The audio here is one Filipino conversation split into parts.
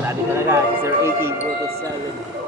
Grabe talaga, Sir 80, 5 na lang.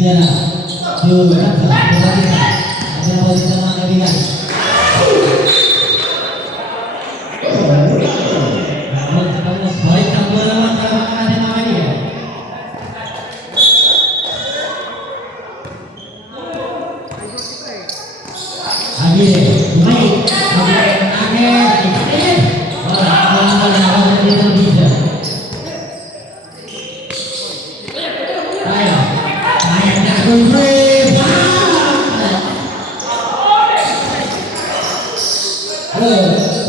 Dia na. Tuh, ada posisi sama kaibigan. Bagus, baik tambah lawan kalau ada nama dia. Agil, baik. Agil. Orang tidak bisa. Ayo, nak free. Halo,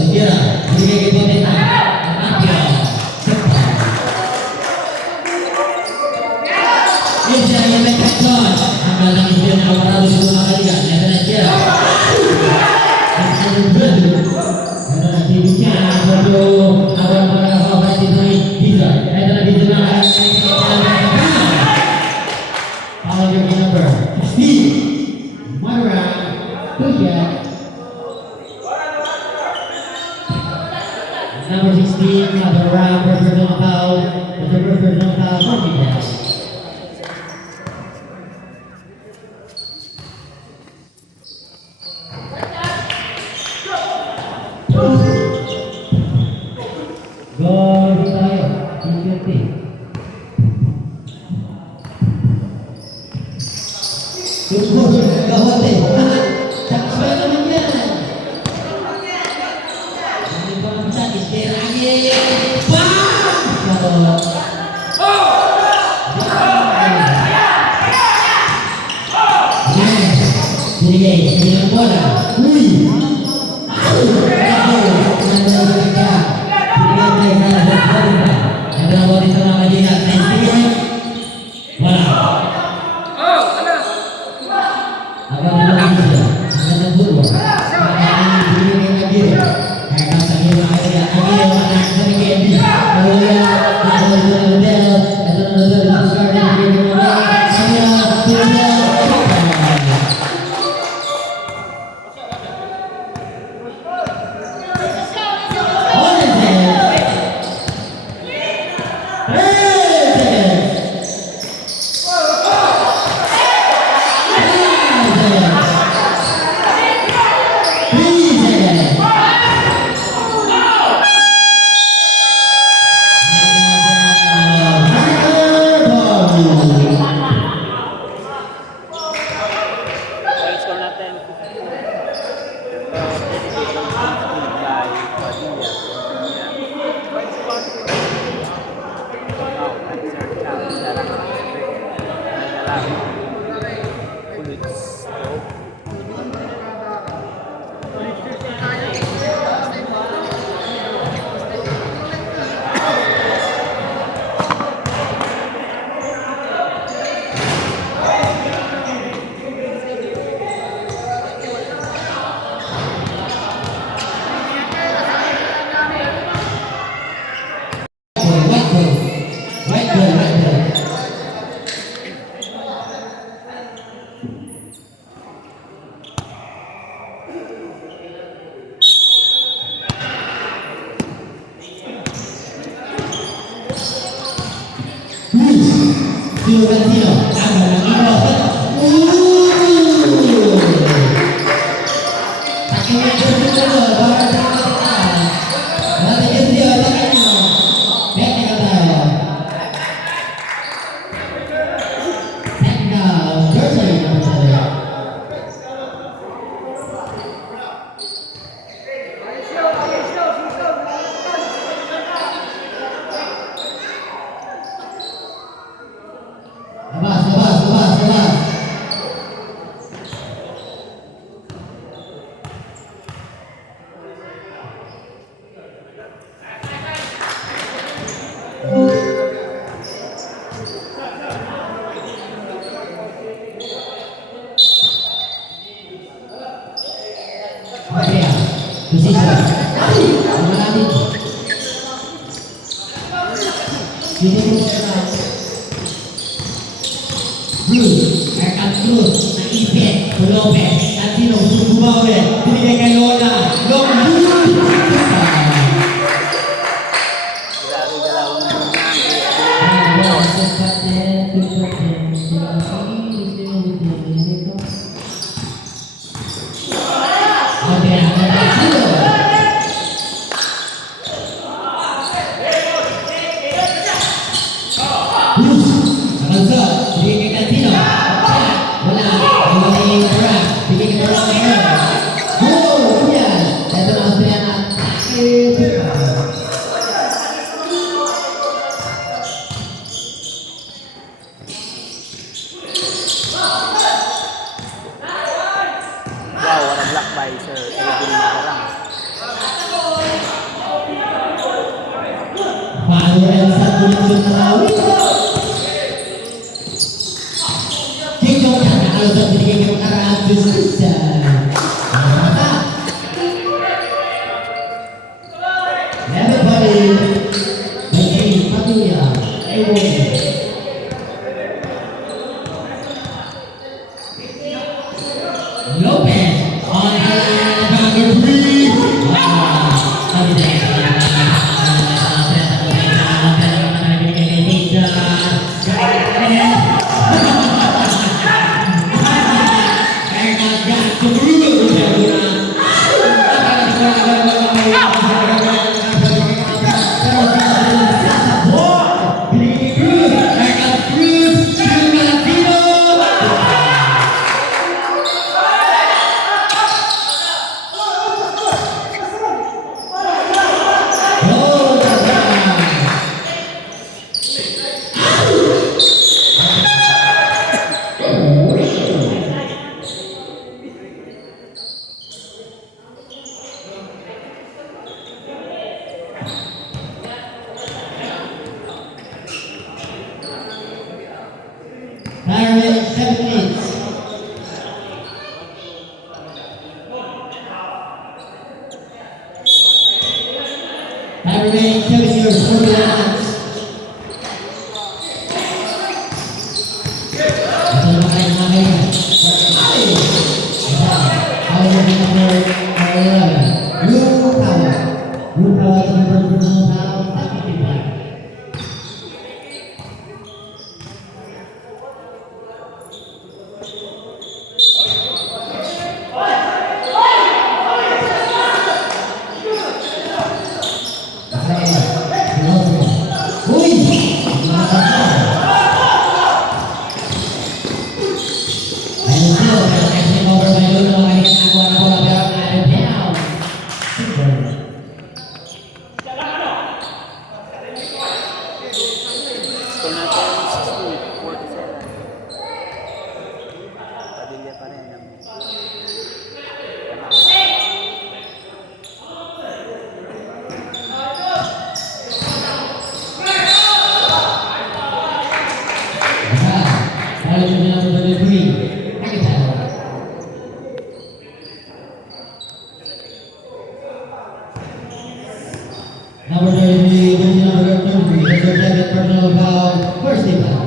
dikira, kita kita. Ini yang mereka akan dia awal semua kali kan, ada aja. Ada aktivitasnya, ada apa itu bisa, ada bisa All your number 16, Mara, Tuja. Number 16, another round, personal foul, the personal foul, Martinez. Gol tayo, T20. Tunggu, gawat eh. Cakap naman yan. Hindi ba ang sakit? Lagi. Bang! Binigay ng bola. Uy! Grabe, dalawang bunang. Luz. Nakalusot. Bigay kay Cantino. Shot. Wala. Iwan ni Mara. Bigay kay Mara. Oh, yan. Ito na Austriana. Wow, what a block by Sir AD Navarang. Paano ang satu langsung terawih? Tinggal kata kalau terjadi kebakaran habis selesai. Everybody, begin Patuya, Lopez on number 3. Tapi Ireland 7 minutes. Ireland 7 years, 4 minutes. Ito naman kayo mga kaibigan. Power number 11. Blue Power. Blue Power number 12. Score natin 60-47. Padilla pa rin ng Number 33, number 33, number 7, personal foul, first foul.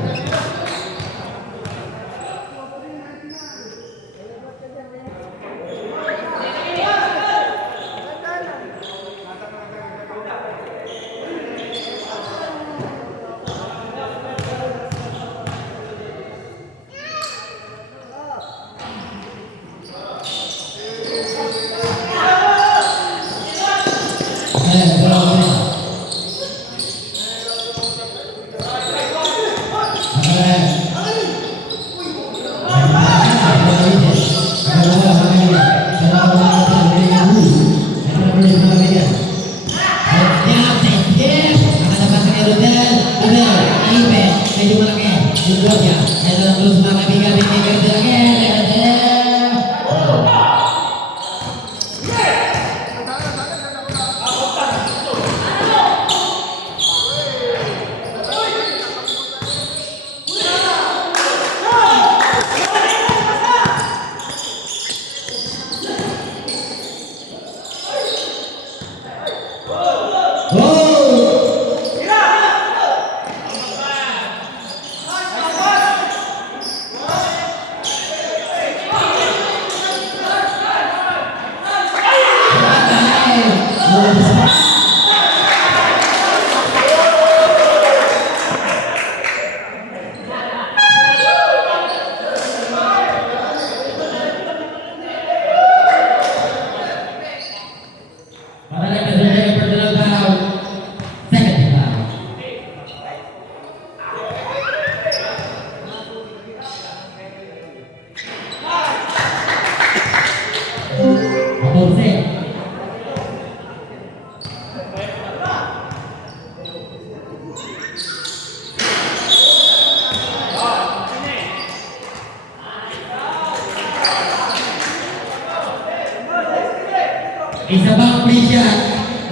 It's a back free shot.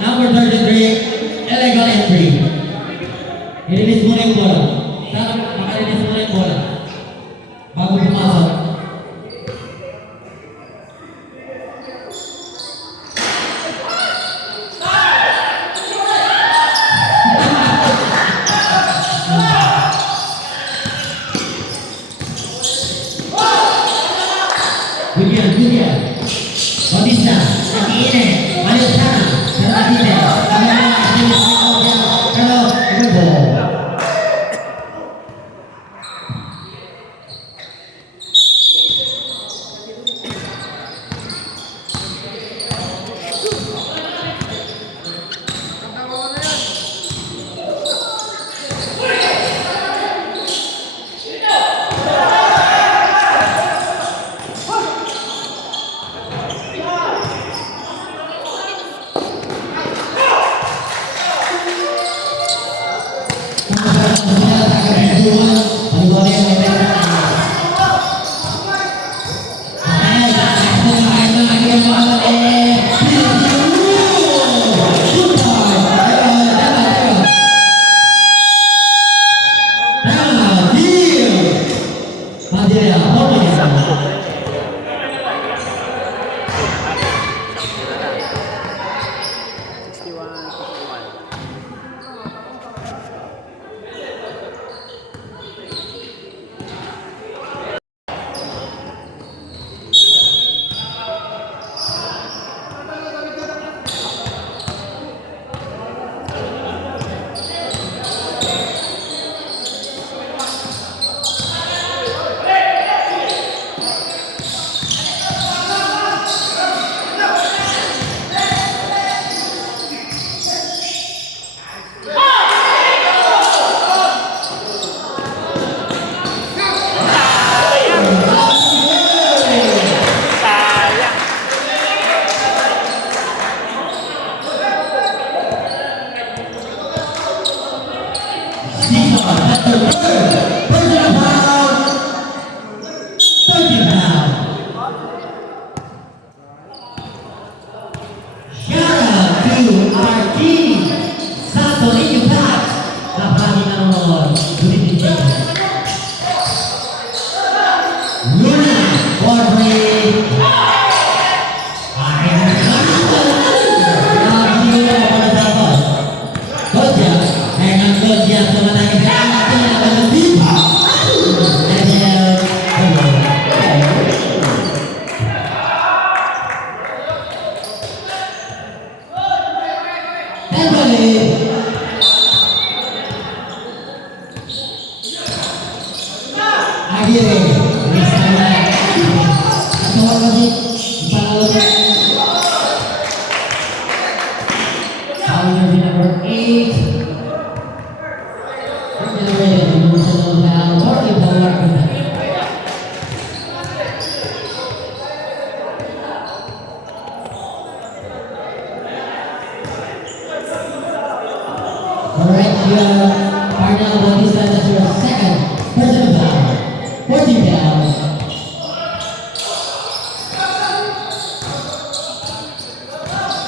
Number 33, illegal entry. I-release muna yung bola. Dapat maka-release muna yung bola. Bago pumasok. William. Bautista, nag-iinit. Balik sana. Sarapatite. Pero, Rubo. Alright, you are Arnel Bautista, that's your second personal foul. 14 fouls.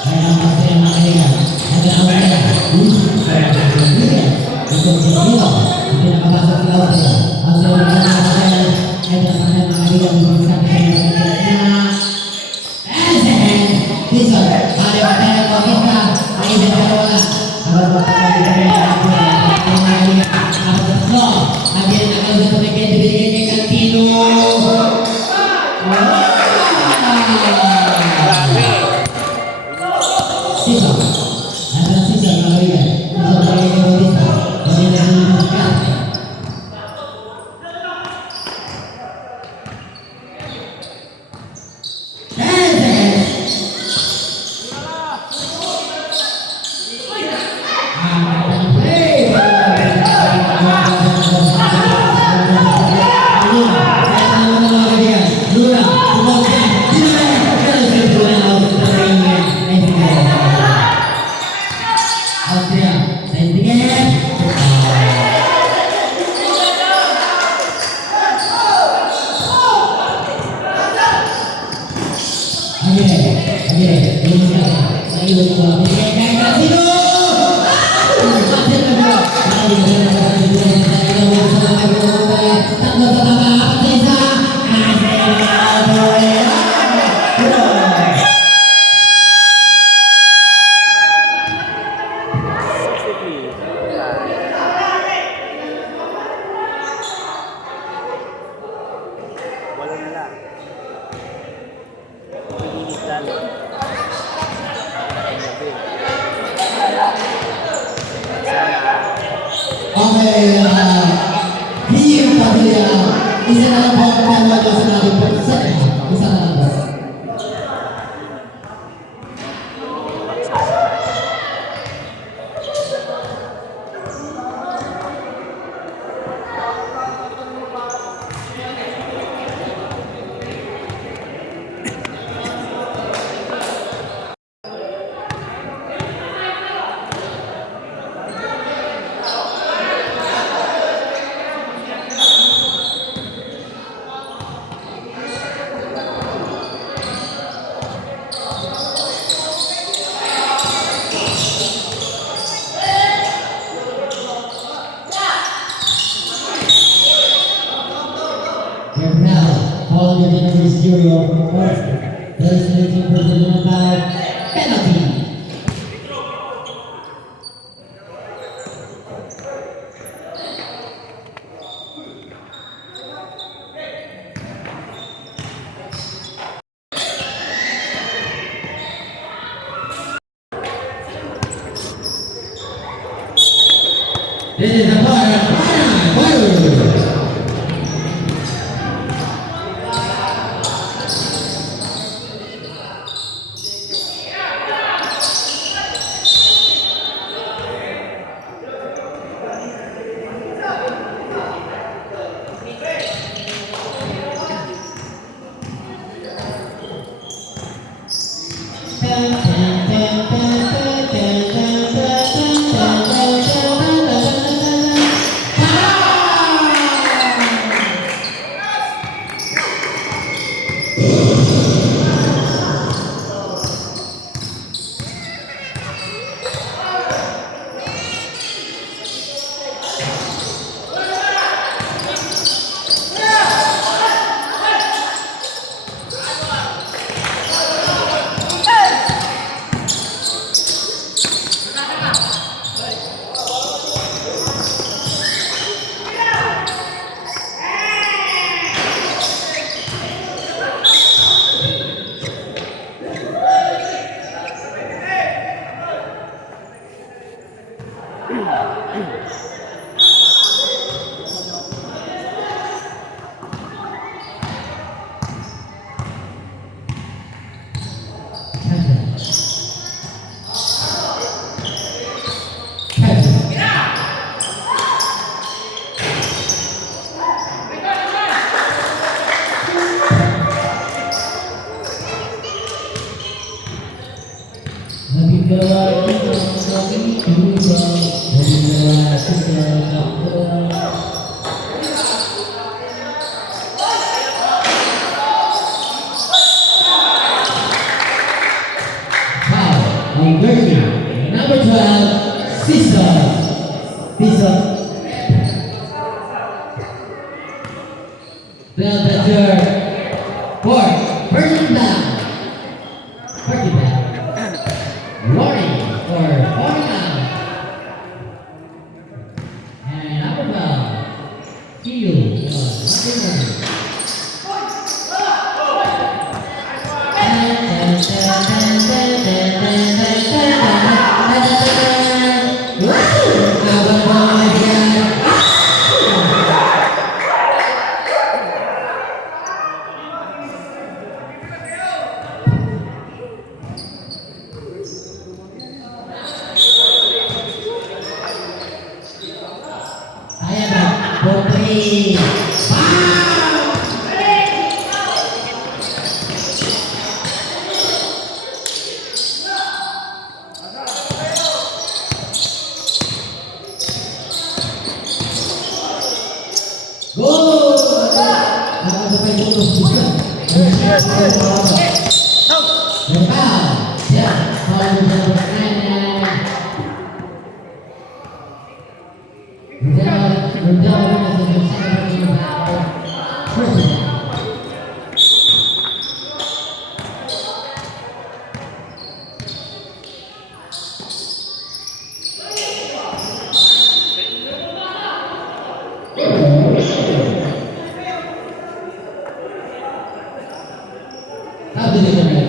Kaya ang masaya mga kaibigan. Ito na ang kaya. Ito si Sino. Ito nakapasok si Lautio. Ang sayo na mga kaya. Ito ang masaya mga kaibigan. Bumagsak sa mga kaibigan. And second, Sino. Kaya ang kaya ng Bautista. Ang ibig na wala. Habang magpapalitan niya ang kaya. Ang mga kaibigan. Ang the floor. Again, ang kaya sa pagkaya. Binigay kay Cantino. Season. Ada season mga kaibigan. Season mga kaibigan Bautista. Bautista. shoot. Binigay kay Casino. Masih terjawab. Lagi berjalan di sini. Tatlo sa baba. Apat sa isa. Wala na lang. Pag-init lalo. Sana. Okay, Hier Padilla, isa na lang po ang pamalo sa natin po. Isa na lang po. And now, calling the Denver Studio for first, designating personal foul, penalty. This is the final. Number 12, Caesar. Bell Badger. 4, person down. 40 down. Warning for falling out. And number 12, Kiyo. Putri. Gol! Akan sampai putus juga. Ya, kalau Good job, winners, celebrating about first down. Subdivision.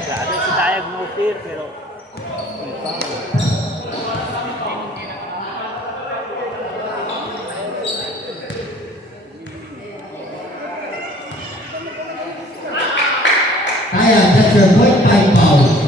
Grabe si Tayag no fear pero may foul. That's your point by foul.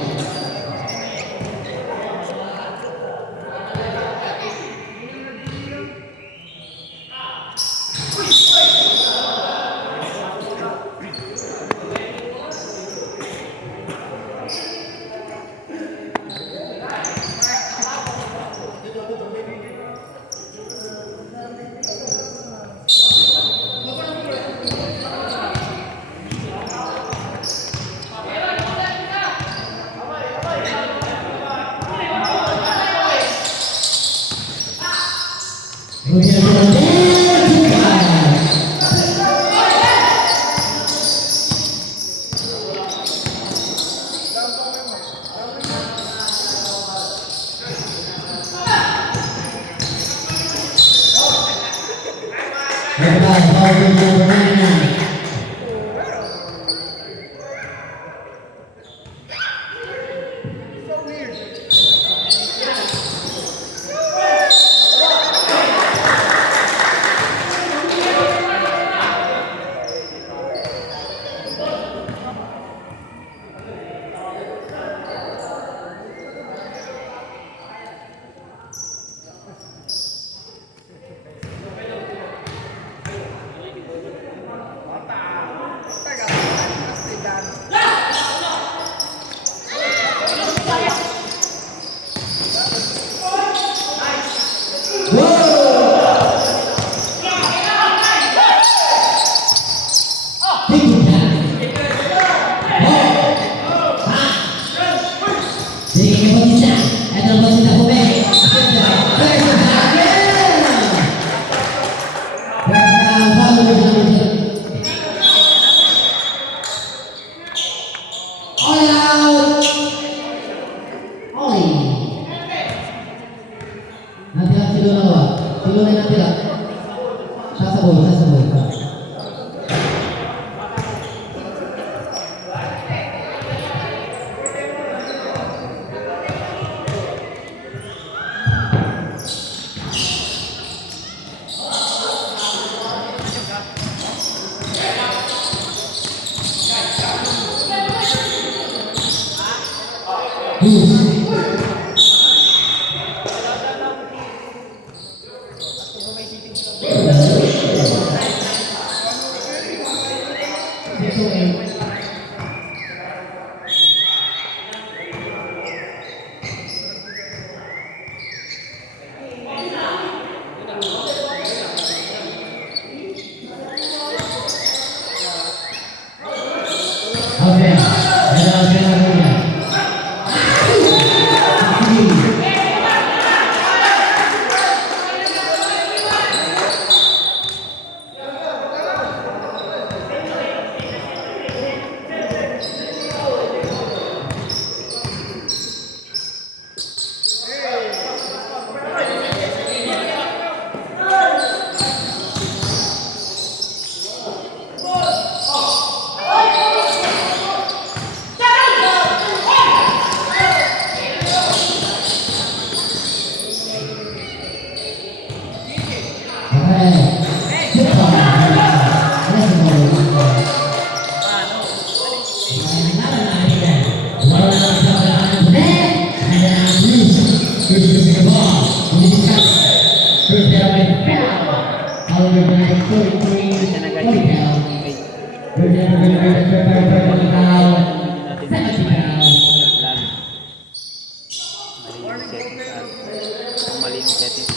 Maling setting.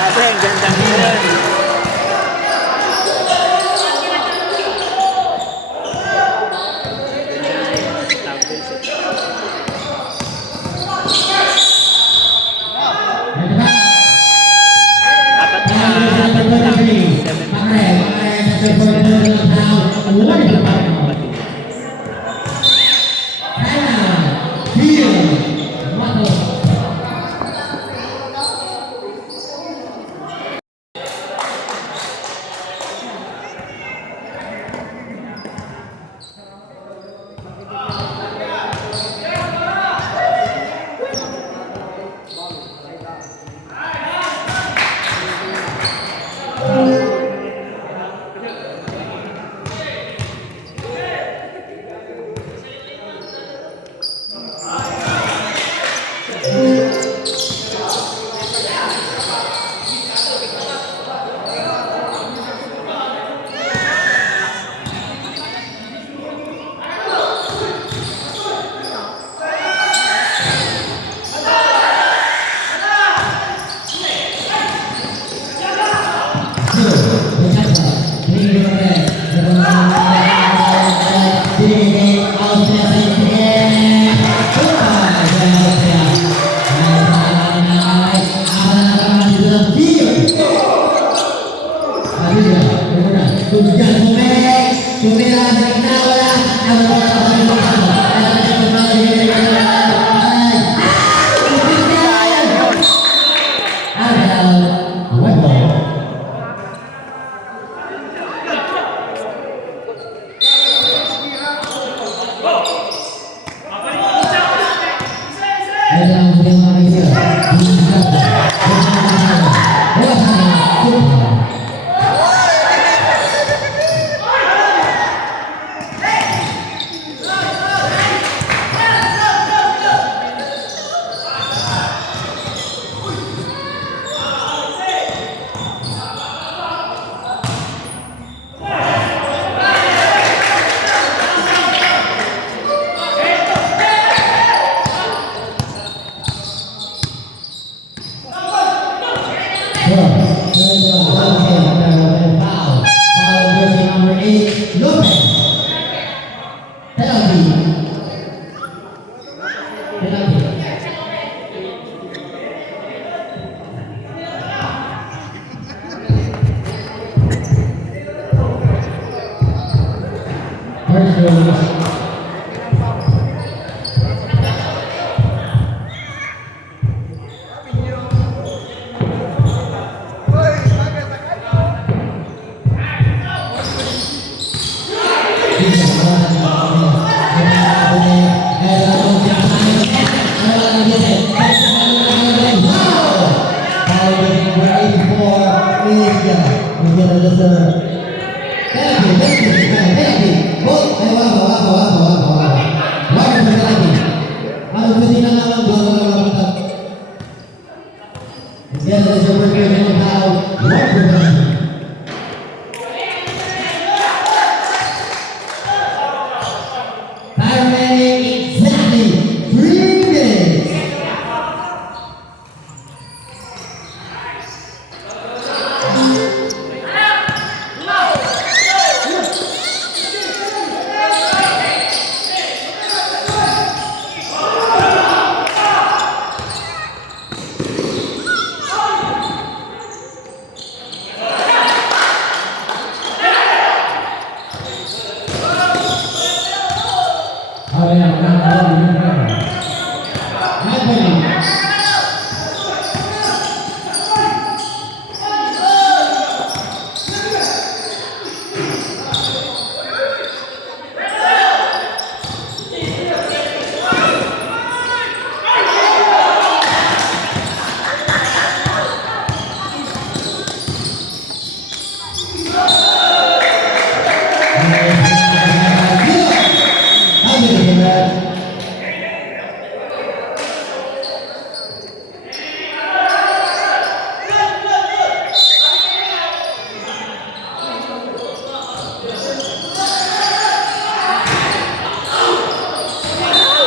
Grabe, ang gandang yun. Apat na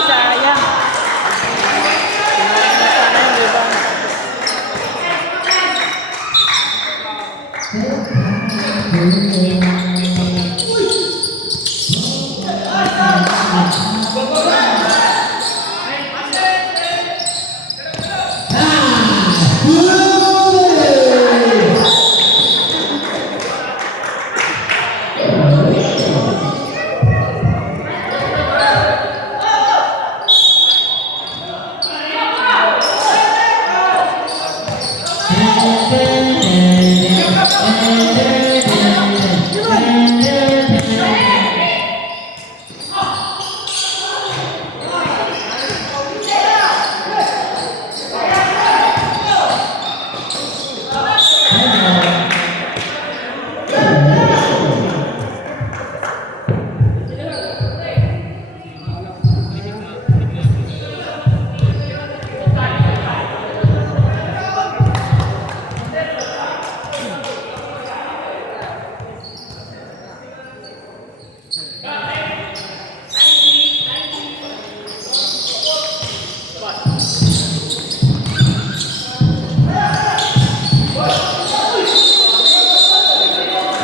Sayang. Sana yung rebound.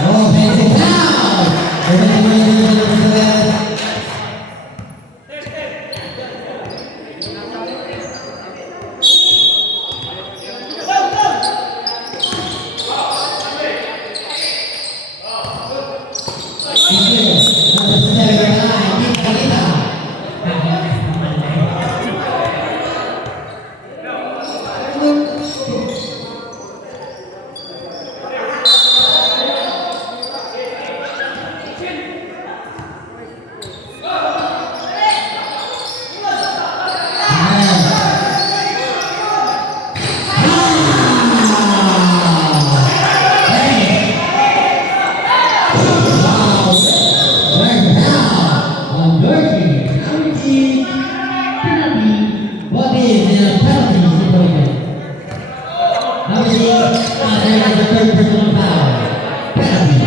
Offensive foul. What is the penalty situation? Number 6, there is the third personal foul. Penalty.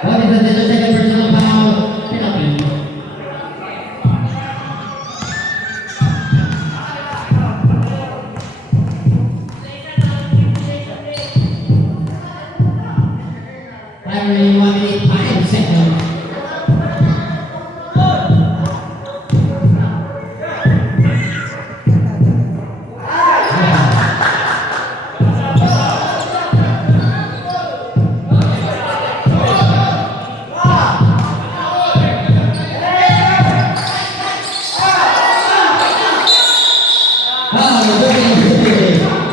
What is the second personal foul penalty? Time remaining 1 minute 5 seconds. Wow,